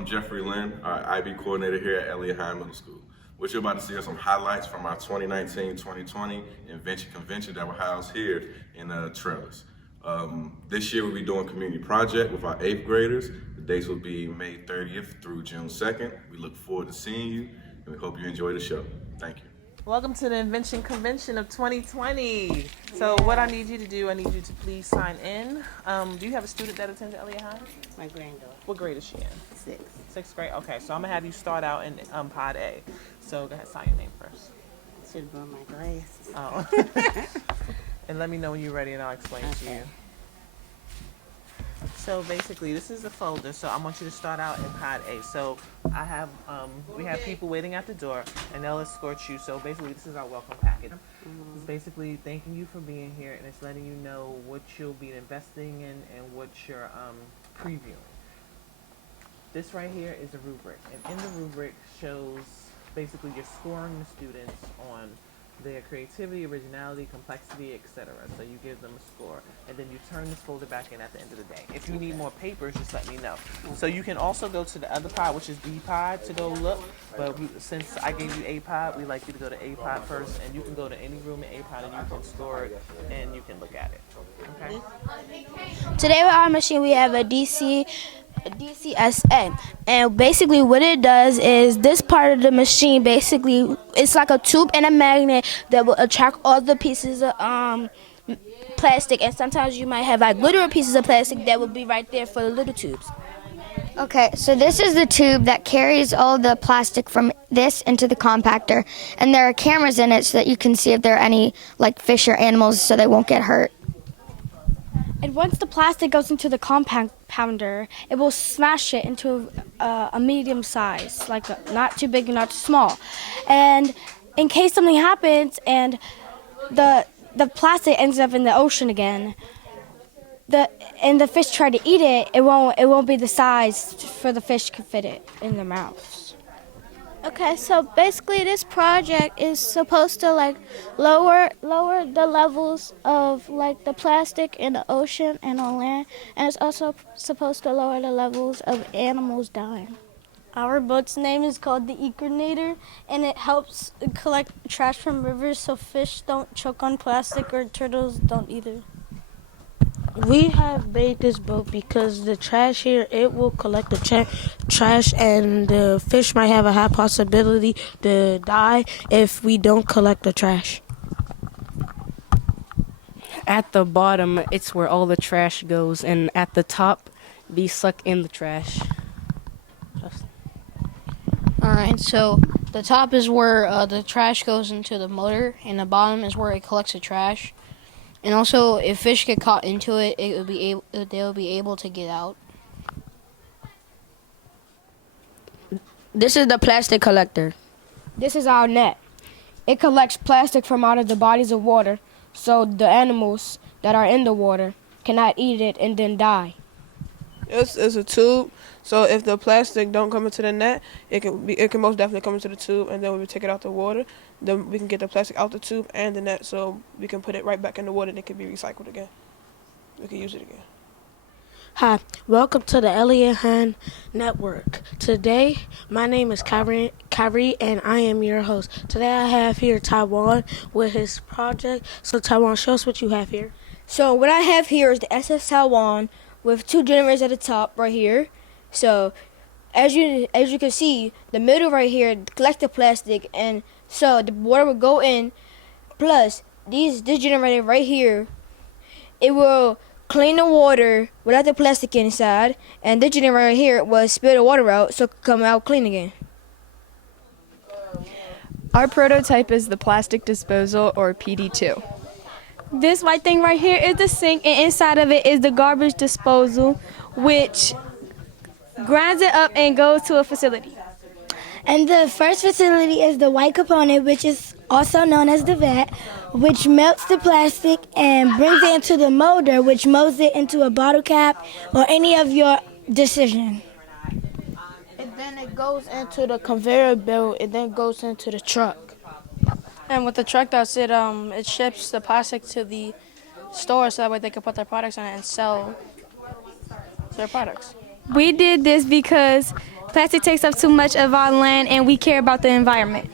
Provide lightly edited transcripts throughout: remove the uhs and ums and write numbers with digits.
I'm Jeffrey Lynn, our IB coordinator here at Eliot Hine Middle School. What you're about to see are some highlights from our 2019-2020 Invention convention that were housed here in Trellis. This year we'll be doing a community project with our 8th graders. The dates will be May 30th through June 2nd. We look forward to seeing you, and we hope you enjoy the show. Thank you. Welcome to the Invention Convention of 2020. So what I need you to do, I need you to please sign in. Do you have a student that attends Eliot Hine? My granddaughter. What grade is she in? 6. 6th grade? Okay, so I'm gonna have you start out in Pod A. So go ahead, sign your name first. Should have brought my glasses. Oh. And let me know when you're ready and I'll explain to you. So basically, this is the folder. So I want you to start out in Pod A. So I have, we have people waiting at the door, and they'll escort you. So basically, this is our welcome package. It's basically thanking you for being here, and it's letting you know what you'll be investing in and what you're previewing. This right here is a rubric, and in the rubric shows basically you're scoring the students on their creativity, originality, complexity, etc. So you give them a score, and then you turn this folder back in at the end of the day. If you need more papers, just let me know. So you can also go to the other pod, which is B pod, to go look. But since I gave you A pod, we like you to go to A pod first, and you can go to any room in A pod and you can score it and you can look at it. Okay. Today with our machine we have a DCSA, and basically what it does is this part of the machine basically it's like a tube and a magnet that will attract all the pieces of plastic, and sometimes you might have like literal pieces of plastic that will be right there for the little tubes. Okay, so this is the tube that carries all the plastic from this into the compactor, and there are cameras in it so that you can see if there are any like fish or animals so they won't get hurt. And once the plastic goes into the compounder, it will smash it into a medium size, like not too big and not too small. And in case something happens and the plastic ends up in the ocean again, and the fish try to eat it, it won't be the size for the fish to fit it in their mouths. Okay, so basically this project is supposed to like lower the levels of like the plastic in the ocean and on land, and it's also supposed to lower the levels of animals dying. Our boat's name is called the Equinator, and it helps collect trash from rivers so fish don't choke on plastic or turtles don't either. We have made this boat because the trash here, it will collect the trash, and the fish might have a high possibility to die if we don't collect the trash. At the bottom, it's where all the trash goes, and at the top, we suck in the trash. Alright, so the top is where the trash goes into the motor, and the bottom is where it collects the trash. And also, if fish get caught into it, they'll be able to get out. This is the plastic collector. This is our net. It collects plastic from out of the bodies of water, so the animals that are in the water cannot eat it and then die. It's a tube, so if the plastic don't come into the net, it can most definitely come into the tube, and then when we take it out the water, then we can get the plastic out the tube and the net, so we can put it right back in the water and it can be recycled again. We can use it again. Hi, welcome to the Eliot Hine Network. Today, my name is Kyrie, and I am your host. Today I have here Taiwan with his project. So Taiwan, show us what you have here. So what I have here is the SS Taiwan with 2 generators at the top right here. So as you can see, the middle right here collects the plastic, and so the water will go in. Plus this generator right here, it will clean the water without the plastic inside, and this generator right here will spill the water out so it can come out clean again. Our prototype is the plastic disposal, or PD2. This white thing right here is the sink, and inside of it is the garbage disposal, which grinds it up and goes to a facility. And the first facility is the white component, which is also known as the vat, which melts the plastic and brings it into the molder, which molds it into a bottle cap or any of your decision. And then it goes into the conveyor belt, and then goes into the truck. And what the truck does, it ships the plastic to the store so that way they can put their products on it and sell their products. We did this because Plastic takes up too much of our land, and we care about the environment.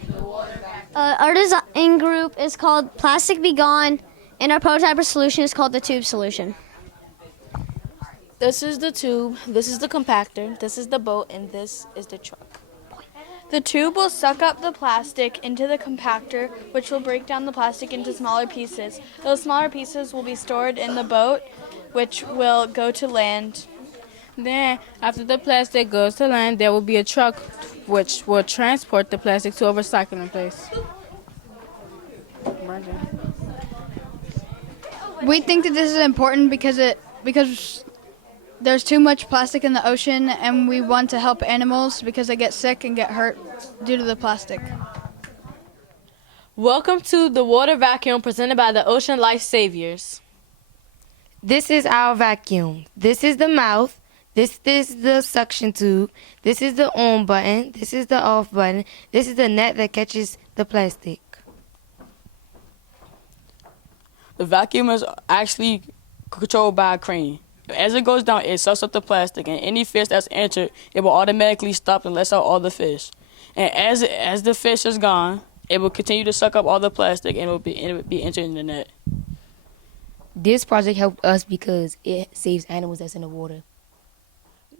Our design group is called Plastic Be Gone, and our prototype solution is called the tube solution. This is the tube, this is the compactor, this is the boat, and this is the truck. The tube will suck up the plastic into the compactor, which will break down the plastic into smaller pieces. Those smaller pieces will be stored in the boat, which will go to land. Then, after the plastic goes to land, there will be a truck which will transport the plastic to a recycling place. We think that this is important because there's too much plastic in the ocean, and we want to help animals because they get sick and get hurt due to the plastic. Welcome to the water vacuum presented by the Ocean Life Saviors. This is our vacuum. This is the mouth. This is the suction tube. This is the on button. This is the off button. This is the net that catches the plastic. The vacuum is actually controlled by a crane. As it goes down, it sucks up the plastic, and any fish that's entered, it will automatically stop and lets out all the fish. And as the fish is gone, it will continue to suck up all the plastic, and it will be entered in the net. This project helped us because it saves animals that's in the water.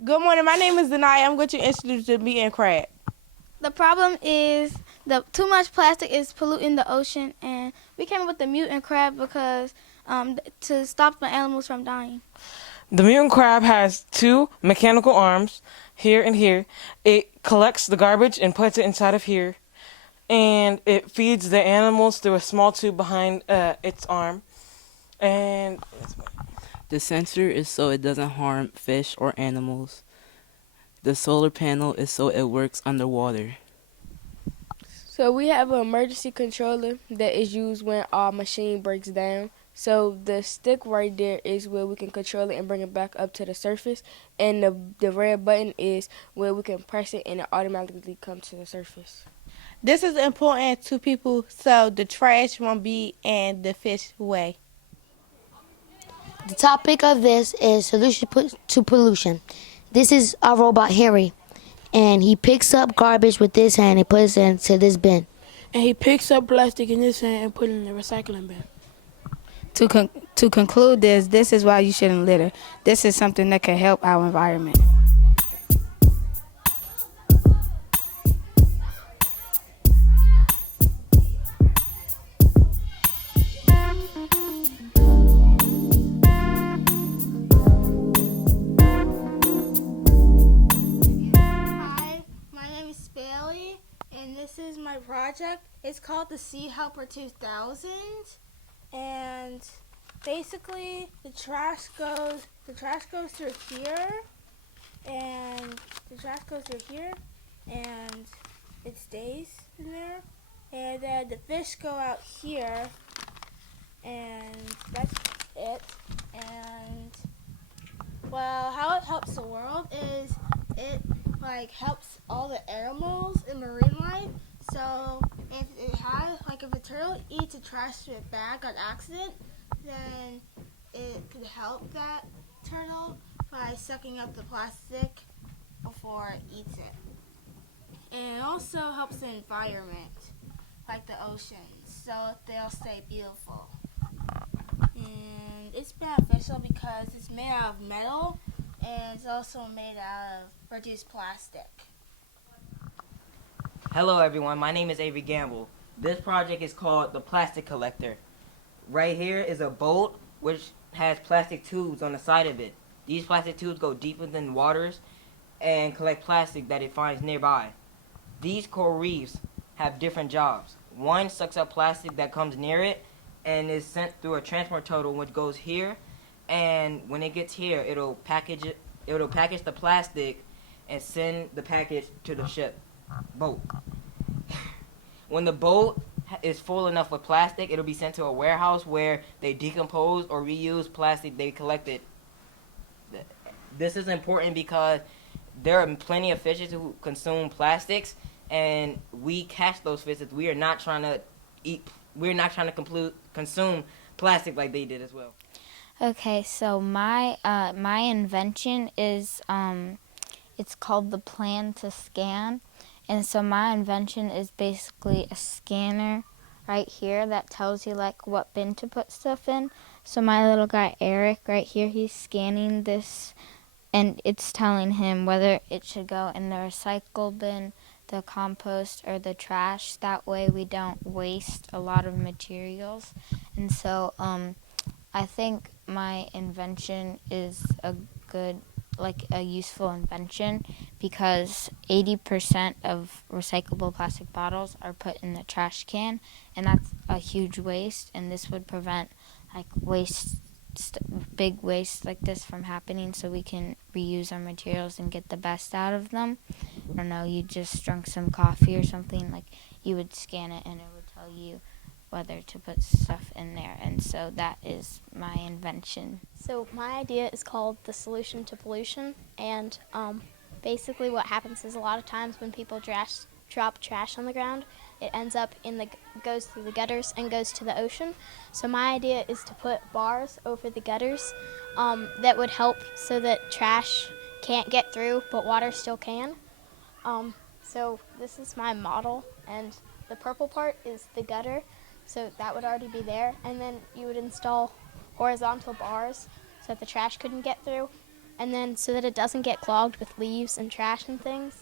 Good morning. My name is Denai. I'm going to introduce the meat and crab. The problem is too much plastic is polluting the ocean, and we came up with the mutant crab because to stop the animals from dying. The mutant crab has two mechanical arms, here and here. It collects the garbage and puts it inside of here, and it feeds the animals through a small tube behind its arm. And the sensor is so it doesn't harm fish or animals. The solar panel is so it works underwater. So we have an emergency controller that is used when our machine breaks down. So the stick right there is where we can control it and bring it back up to the surface. And the red button is where we can press it and it automatically comes to the surface. this is important to people so the trash won't be in the fish way. The topic of this is solution to pollution. This is our robot Harry, and he picks up garbage with this hand and puts it into this bin. And he picks up plastic in this hand and put it in the recycling bin. To conclude this is why you shouldn't litter. This is something that can help our environment. This is my project. It's called the Sea Helper 2000, and basically the trash goes through here, and it stays in there, and then the fish go out here, and that's it. And well, how it helps the world is it helps all the animals in marine life. So if a turtle eats a trash bag on accident, then it could help that turtle by sucking up the plastic before it eats it. And it also helps the environment, like the oceans, so they'll stay beautiful. And it's beneficial because it's made out of metal, and it's also made out of reduced plastic. Hello everyone, my name is Avery Gamble. This project is called the Plastic Collector. Right here is a boat which has plastic tubes on the side of it. These plastic tubes go deeper than waters and collect plastic that it finds nearby. These coral reefs have different jobs. One sucks up plastic that comes near it and is sent through a transport tunnel which goes here, and when it gets here it'll package the plastic and send the package to the boat. When the boat is full enough with plastic, it'll be sent to a warehouse where they decompose or reuse plastic they collected. This is important because there are plenty of fishes who consume plastics, and we catch those fishes. We are not trying to consume plastic like they did as well. Okay, so my invention is It's called the Plan to Scan. And so my invention is basically a scanner right here that tells you like what bin to put stuff in. So my little guy Eric right here, he's scanning this and it's telling him whether it should go in the recycle bin, the compost, or the trash. That way we don't waste a lot of materials. And so I think my invention is a good, like a useful invention because 80% of recyclable plastic bottles are put in the trash can, and that's a huge waste, and this would prevent like big waste like this from happening, so we can reuse our materials and get the best out of them. I don't know, you just drunk some coffee or something, like you would scan it and it would tell you whether to put stuff in there, and so that is my invention. So my idea is called the solution to pollution, and basically what happens is a lot of times when people drop trash on the ground, it ends up goes through the gutters and goes to the ocean. So my idea is to put bars over the gutters that would help so that trash can't get through, but water still can. So this is my model, and the purple part is the gutter, so that would already be there, and then you would install horizontal bars so that the trash couldn't get through, and then so that it doesn't get clogged with leaves and trash and things,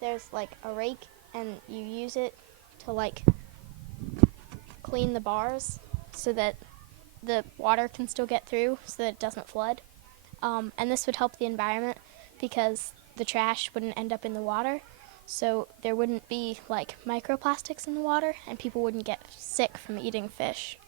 there's like a rake, and you use it to like clean the bars so that the water can still get through so that it doesn't flood. And this would help the environment because the trash wouldn't end up in the water, so there wouldn't be like microplastics in the water and people wouldn't get sick from eating fish.